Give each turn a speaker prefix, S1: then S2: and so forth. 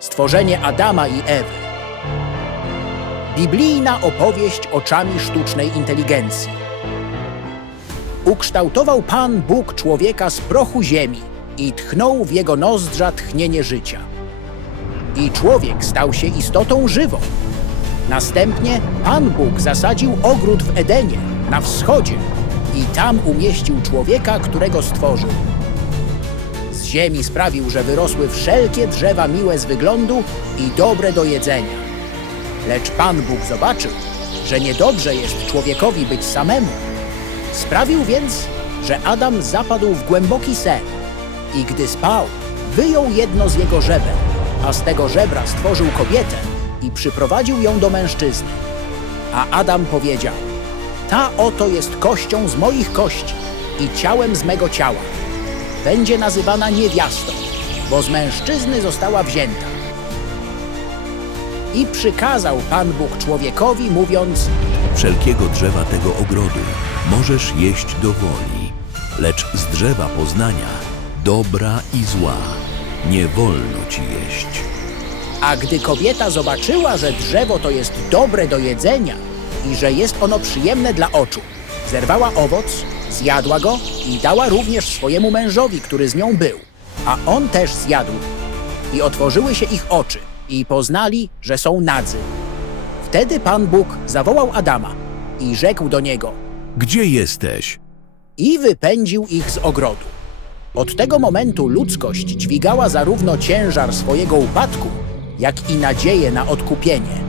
S1: Stworzenie Adama i Ewy. Biblijna opowieść oczami sztucznej inteligencji. Ukształtował Pan Bóg człowieka z prochu ziemi i tchnął w jego nozdrza tchnienie życia. I człowiek stał się istotą żywą. Następnie Pan Bóg zasadził ogród w Edenie, na wschodzie, i tam umieścił człowieka, którego stworzył. Ziemi sprawił, że wyrosły wszelkie drzewa miłe z wyglądu i dobre do jedzenia. Lecz Pan Bóg zobaczył, że niedobrze jest człowiekowi być samemu. Sprawił więc, że Adam zapadł w głęboki sen i gdy spał, wyjął jedno z jego żeber, a z tego żebra stworzył kobietę i przyprowadził ją do mężczyzny. A Adam powiedział: Ta oto jest kością z moich kości i ciałem z mego ciała. Będzie nazywana niewiastą, bo z mężczyzny została wzięta. I przykazał Pan Bóg człowiekowi, mówiąc:
S2: Wszelkiego drzewa tego ogrodu możesz jeść do woli, lecz z drzewa poznania dobra i zła nie wolno ci jeść.
S1: A gdy kobieta zobaczyła, że drzewo to jest dobre do jedzenia i że jest ono przyjemne dla oczu, zerwała owoc, zjadła go i dała również swojemu mężowi, który z nią był, a on też zjadł. I otworzyły się ich oczy i poznali, że są nadzy. Wtedy Pan Bóg zawołał Adama i rzekł do niego
S2: Gdzie jesteś?
S1: i wypędził ich z ogrodu. Od tego momentu ludzkość dźwigała zarówno ciężar swojego upadku, jak i nadzieję na odkupienie.